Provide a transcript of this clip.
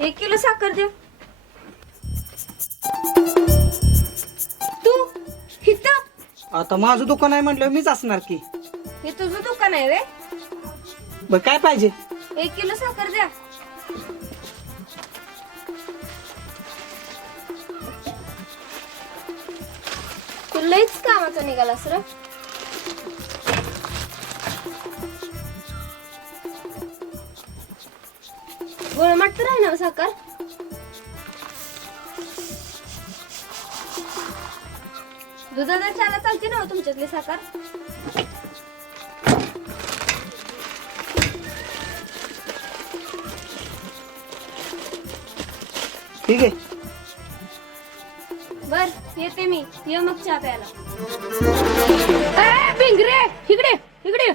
1 kilo साखर द्या. तू इथं आता माझं दुकान आहे म्हटलं मीच असणार की. हे तुझं दुकान आहे वे. बरं काय पाहिजे? 1 किलो साखर द्या. तू लईच कामाचा निघालास र. गोळमाट तर आहे ना साखर. दुधाचा चहाला चालते ना तुमच्यातली साखर. ठीक आहे. बर येते मी. ये मग चहा प्यायला. भिंगरे इकडे इकडे.